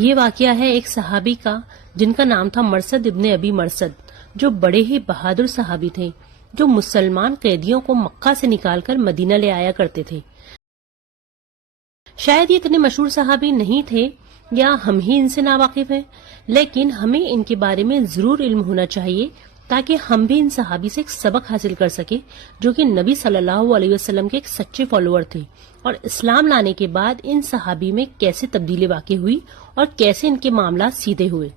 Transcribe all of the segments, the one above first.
یہ واقعہ ہے ایک صحابی کا جن کا نام تھا مرثد ابن ابی مرثد، جو بڑے ہی بہادر صحابی تھے، جو مسلمان قیدیوں کو مکہ سے نکال کر مدینہ لے آیا کرتے تھے۔ شاید یہ اتنے مشہور صحابی نہیں تھے یا ہم ہی ان سے ناواقف ہیں، لیکن ہمیں ان کے بارے میں ضرور علم ہونا چاہیے تاکہ ہم بھی ان صحابی سے ایک سبق حاصل کر سکیں، جو کہ نبی صلی اللہ علیہ وسلم کے ایک سچے فالوور تھے، اور اسلام لانے کے بعد ان صحابی میں کیسے تبدیلی واقع ہوئی اور کیسے ان کے معاملات سیدھے ہوئے۔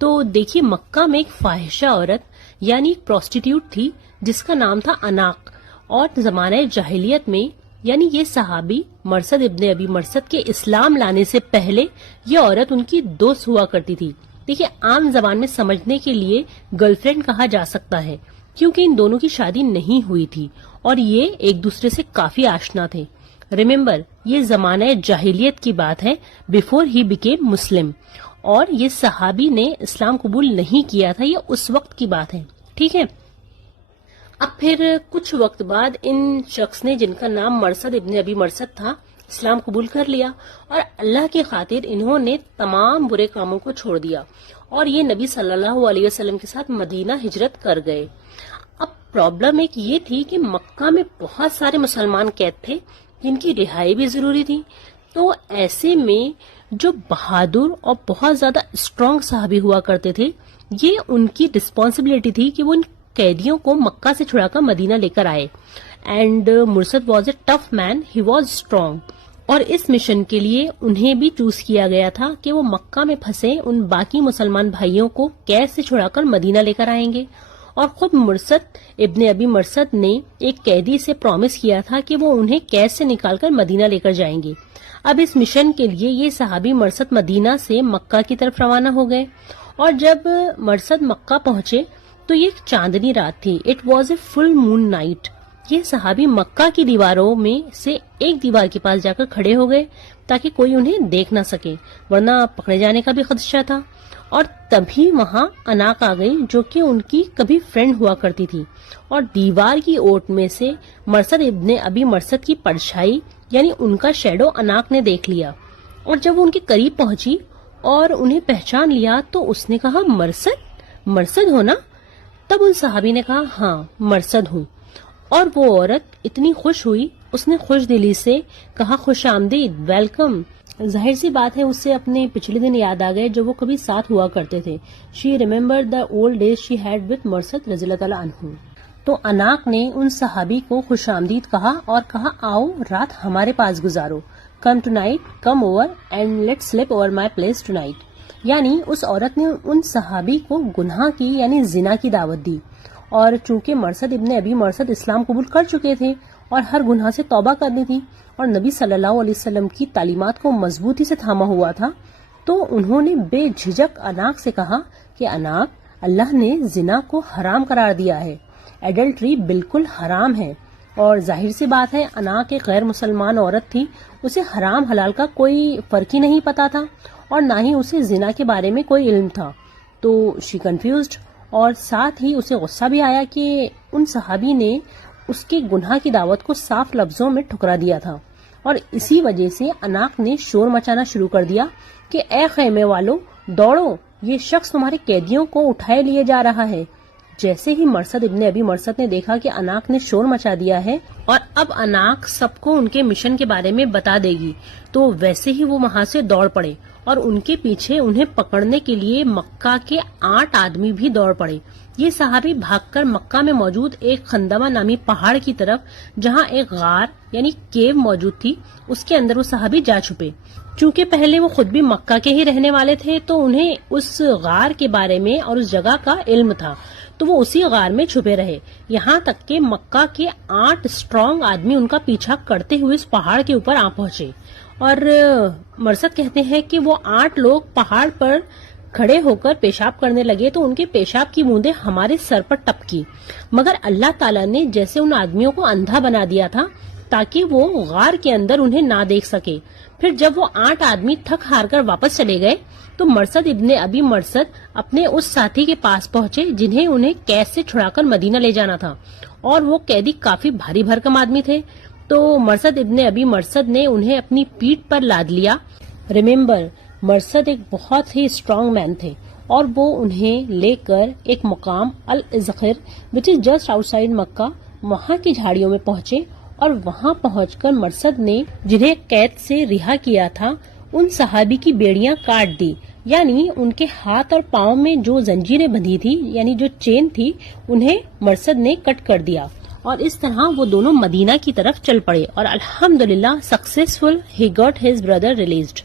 تو دیکھیے، مکہ میں ایک فاحشہ عورت یعنی ایک پروسٹیٹیوٹ تھی جس کا نام تھا اناق، اور زمانہ جاہلیت میں یعنی یہ صحابی مرثد ابن ابی مرثد کے اسلام لانے سے پہلے یہ عورت ان کی دوست ہوا کرتی تھی۔ دیکھیے، عام زبان میں سمجھنے کے لیے گرل فرینڈ کہا جا سکتا ہے، کیونکہ ان دونوں کی شادی نہیں ہوئی تھی اور یہ ایک دوسرے سے کافی آشنا تھے۔ ریممبر، یہ زمانہ جاہلیت کی بات ہے، بیفور ہی بیکیم مسلم، اور یہ صحابی نے اسلام قبول نہیں کیا تھا، یہ اس وقت کی بات ہے، ٹھیک ہے۔ اب پھر کچھ وقت بعد ان شخص نے، جن کا نام مرثد ابن ابی مرثد تھا، اسلام قبول کر لیا، اور اللہ کی خاطر انہوں نے تمام برے کاموں کو چھوڑ دیا اور یہ نبی صلی اللہ علیہ وسلم کے ساتھ مدینہ ہجرت کر گئے۔ اب پرابلم ایک یہ تھی کہ مکہ میں بہت سارے مسلمان قید تھے جن کی رہائی بھی ضروری تھی، تو ایسے میں جو بہادر اور بہت زیادہ اسٹرانگ صحابی ہوا کرتے تھے، یہ ان کی رسپانسبلٹی تھی کہ وہ ان قیدیوں کو مکہ سے چھڑا کر مدینہ لے کر آئے۔ And Marthad was a tough man, he was strong, اور اس مشن کے لیے انہیں بھی چوز کیا گیا تھا کہ وہ مکہ میں پھنسے ان باقی مسلمان بھائیوں کو قید سے چھڑا کر مدینہ لے کر آئیں گے، اور خود مرثد ابن ابی مرثد نے ایک قیدی سے پرومس کیا تھا کہ وہ انہیں قید سے نکال کر مدینہ لے کر جائیں گے۔ اب اس مشن کے لیے یہ صحابی مرثد مدینہ سے مکہ کی طرف روانہ ہو گئے، اور جب مرثد مکہ پہنچے تو یہ ایک چاندنی رات تھی، it was a full moon night. یہ صحابی مکہ کی دیواروں میں سے ایک دیوار کے پاس جا کر کھڑے ہو گئے تاکہ کوئی انہیں دیکھ نہ سکے، ورنہ پکڑے جانے کا بھی خدشہ تھا۔ اور تبھی وہاں اناق آ گئی، جو کہ ان کی کبھی فرینڈ ہوا کرتی تھی، اور دیوار کی اوٹ میں سے مرثد ابن ابی مرثد کی پرچھائی یعنی ان کا شیڈو اناق نے دیکھ لیا، اور جب وہ ان کے قریب پہنچی اور انہیں پہچان لیا تو اس نے کہا، مرثد ہو نا؟ تب ان صحابی نے کہا، ہاں مرثد ہوں۔ اور وہ عورت اتنی خوش ہوئی، اس نے خوش دلی سے کہا، خوش آمدید، ویلکم۔ ظاہر سی بات ہے اسے اپنے پچھلے دن یاد آ گئے جو وہ کبھی ساتھ ہوا کرتے تھے۔ She remember the old days she had with Marthad رضی اللہ تعالیٰ عنہ۔ تو اناق نے ان صحابی کو خوش آمدید کہا اور کہا، آؤ رات ہمارے پاس گزارو، come tonight, come over and let sleep over my place tonight. یعنی اس عورت نے ان صحابی کو گناہ کی یعنی زنا کی دعوت دی، اور چونکہ مرثد ابن ابی مرثد اسلام قبول کر چکے تھے اور ہر گناہ سے توبہ کرنی تھی، اور نبی صلی اللہ علیہ وسلم کی تعلیمات کو مضبوطی سے تھاما ہوا تھا، تو انہوں نے بے جھجک اناق سے کہا کہ اناق، اللہ نے زنا کو حرام قرار دیا ہے، ایڈلٹری بالکل حرام ہے۔ اور ظاہر سی بات ہے، اناق ایک غیر مسلمان عورت تھی، اسے حرام حلال کا کوئی فرق ہی نہیں پتا تھا، اور نہ ہی اسے زنا کے بارے میں کوئی علم تھا، تو شی کنفیوزڈ، اور ساتھ ہی اسے غصہ بھی آیا کہ ان صحابی نے اس کے گناہ کی دعوت کو صاف لفظوں میں ٹھکرا دیا تھا، اور اسی وجہ سے اناق نے شور مچانا شروع کر دیا کہ اے خیمے والو، دوڑو، یہ شخص تمہارے قیدیوں کو اٹھائے لیے جا رہا ہے۔ جیسے ہی مرثد ابن ابی مرثد نے دیکھا کہ اناق نے شور مچا دیا ہے اور اب اناق سب کو ان کے مشن کے بارے میں بتا دے گی، تو ویسے ہی وہ وہاں سے دوڑ پڑے، اور ان کے پیچھے انہیں پکڑنے کے لیے مکہ کے 8 آدمی بھی دوڑ پڑے۔ یہ صحابی بھاگ کر مکہ میں موجود ایک خندمہ نامی پہاڑ کی طرف، جہاں ایک غار یعنی کیو موجود تھی، اس کے اندر وہ صحابی جا چھپے۔ چونکہ پہلے وہ خود بھی مکہ کے ہی رہنے والے تھے، تو انہیں اس غار کے بارے میں اور اس جگہ کا علم تھا، تو وہ اسی غار میں چھپے رہے، یہاں تک کہ مکہ کے 8 اسٹرانگ آدمی ان کا پیچھا کرتے ہوئے اس پہاڑ کے اوپر آ پہنچے۔ اور مرثد کہتے ہیں کہ وہ 8 لوگ پہاڑ پر کھڑے ہو کر پیشاب کرنے لگے تو ان کے پیشاب کی بوندیں ہمارے سر پر ٹپکی، مگر اللہ تعالیٰ نے جیسے ان آدمیوں کو اندھا بنا دیا تھا تاکہ وہ غار کے اندر انہیں نہ دیکھ سکے۔ پھر جب وہ 8 آدمی تھک ہار کر واپس چلے گئے تو مرثد ابن ابی مرثد اپنے اس ساتھی کے پاس پہنچے جنہیں انہیں قید سے چھڑا کر مدینہ لے جانا تھا، اور وہ قیدی کافی بھاری بھرکم آدمی تھے، تو مرثد ابن ابی مرثد نے انہیں اپنی پیٹھ پر لاد لیا۔ ریممبر، مرصد ایک بہت ہی اسٹرانگ مین تھے اور وہ انہیں لے کر ایک مقام الازخر وچ از جسٹ آؤٹ سائڈ مکہ وہاں کی جھاڑیوں میں پہنچے، اور وہاں پہنچ کر مرصد نے جنہیں قید سے رہا کیا تھا ان صحابی کی بیڑیاں کاٹ دی، یعنی ان کے ہاتھ اور پاؤں میں جو زنجیریں بندھی تھی، یعنی جو چین تھی، انہیں مرصد نے کٹ کر دیا، اور اس طرح وہ دونوں مدینہ کی طرف چل پڑے اور الحمدللہ successful he got his brother released.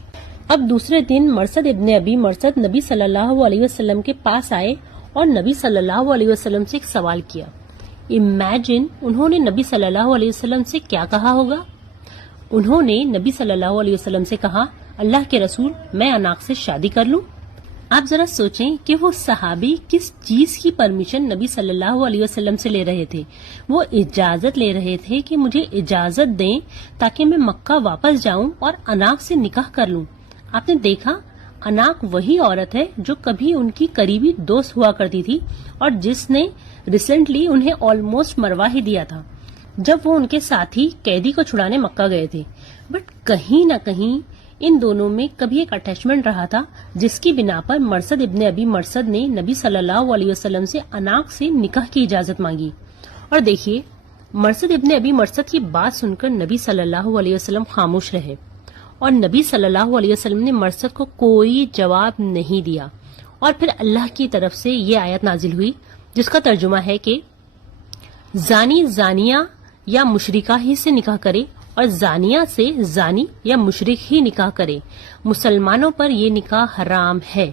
اب دوسرے دن مرصد ابن ابی مرصد نبی صلی اللہ علیہ وسلم کے پاس آئے اور نبی صلی اللہ علیہ وسلم سے ایک سوال کیا۔ امیجن انہوں نے نبی صلی اللہ علیہ وسلم سے کیا کہا ہوگا؟ انہوں نے نبی صلی اللہ علیہ وسلم سے کہا، اللہ کے رسول، میں اناق سے شادی کر لوں؟ آپ ذرا سوچیں کہ وہ صحابی کس چیز کی پرمیشن نبی صلی اللہ علیہ وسلم سے لے رہے تھے۔ وہ اجازت لے رہے تھے کہ مجھے اجازت دیں تاکہ میں مکہ واپس جاؤں اور اناق سے نکاح کر لوں۔ آپ نے دیکھا، اناق وہی عورت ہے جو کبھی ان کی قریبی دوست ہوا کرتی تھی اور جس نے ریسنٹلی انہیں آلموسٹ مروا ہی دیا تھا جب وہ ان کے ساتھی قیدی کو چھڑانے مکہ گئے تھے۔ بٹ کہیں نہ کہیں ان دونوں میں کبھی ایک اٹیچمنٹ رہا تھا جس کی بنا پر مرصد ابن ابی مرصد نے نبی صلی اللہ علیہ وسلم سے اناق سے نکاح کی اجازت مانگی۔ اور دیکھیے، مرصد ابن ابی مرصد کی بات سن کر نبی صلی اللہ علیہ وسلم خاموش رہے اور نبی صلی اللہ علیہ وسلم نے مرصد کو کوئی جواب نہیں دیا، اور پھر اللہ کی طرف سے یہ آیت نازل ہوئی جس کا ترجمہ ہے کہ زانی زانیہ یا مشرکہ ہی سے نکاح کرے اور زانیہ سے زانی یا مشرک ہی نکاح کرے، مسلمانوں پر یہ نکاح حرام ہے۔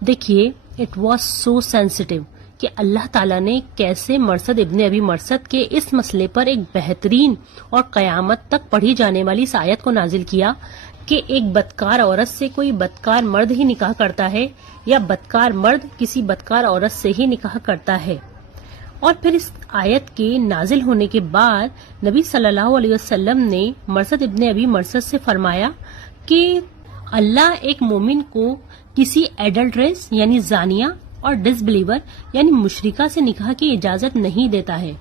دیکھیے، اٹ واز سو سینسٹیو کہ اللہ تعالیٰ نے کیسے مرصد ابن ابی مرصد کے اس مسئلے پر ایک بہترین اور قیامت تک پڑھی جانے والی اس آیت کو نازل کیا کہ ایک بدکار عورت سے کوئی بدکار مرد ہی نکاح کرتا ہے یا بدکار مرد کسی بدکار عورت سے ہی نکاح کرتا ہے۔ اور پھر اس آیت کے نازل ہونے کے بعد نبی صلی اللہ علیہ وسلم نے مرصد ابن ابی مرصد سے فرمایا کہ اللہ ایک مومن کو کسی ایڈلٹریس یعنی زانیہ اور ڈس بلیور یعنی مشرکہ سے نکاح کی اجازت نہیں دیتا ہے،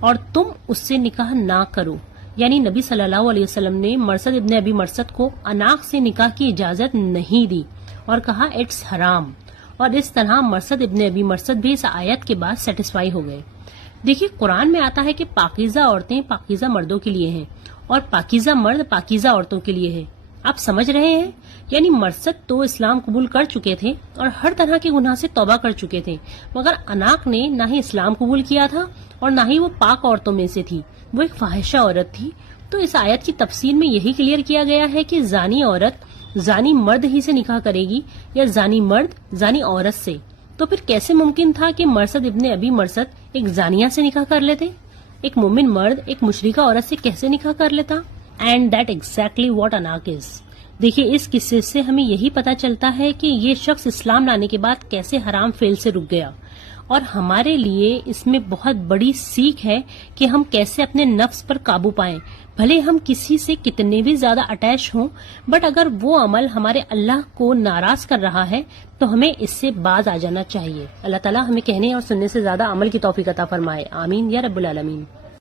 اور تم اس سے نکاح نہ کرو۔ یعنی نبی صلی اللہ علیہ وسلم نے مرصد ابن ابی مرصد کو اناق سے نکاح کی اجازت نہیں دی اور کہا اٹس حرام، اور اس طرح مرصد ابن ابی مرصد بھی اس آیت کے بعد سیٹسفائی ہو گئے۔ دیکھیے، قرآن میں آتا ہے کہ پاکیزہ عورتیں پاکیزہ مردوں کے لیے ہیں اور پاکیزہ مرد پاکیزہ عورتوں کے لیے ہیں۔ آپ سمجھ رہے ہیں؟ یعنی مرصد تو اسلام قبول کر چکے تھے اور ہر طرح کے گناہ سے توبہ کر چکے تھے، مگر اناق نے نہ ہی اسلام قبول کیا تھا اور نہ ہی وہ پاک عورتوں میں سے تھی، وہ ایک فاحشہ عورت تھی۔ تو اس آیت کی تفسیر میں یہی کلیئر کیا گیا ہے کہ زانی عورت زانی مرد ہی سے نکاح کرے گی یا زانی مرد زانی عورت سے۔ تو پھر کیسے ممکن تھا کہ مرصد ابن ابی مرصد ایک زانیہ سے نکاح کر لیتے؟ ایک مومن مرد ایک مشرکہ عورت سے کیسے نکاح کر لیتا؟ اینڈ دیٹ ایگزیکٹلی واٹ اناق از۔ دیکھیے، اس قصے سے ہمیں یہی پتا چلتا ہے کہ یہ شخص اسلام لانے کے بعد کیسے حرام فعل سے رک گیا، اور ہمارے لیے اس میں بہت بڑی سیکھ ہے کہ ہم کیسے اپنے نفس پر قابو پائیں، بھلے ہم کسی سے کتنے بھی زیادہ اٹیچ ہوں، بٹ اگر وہ عمل ہمارے اللہ کو ناراض کر رہا ہے تو ہمیں اس سے باز آ جانا چاہیے۔ اللہ تعالیٰ ہمیں کہنے اور سننے سے زیادہ عمل کی توفیق عطا فرمائے، آمین یا رب العالمین۔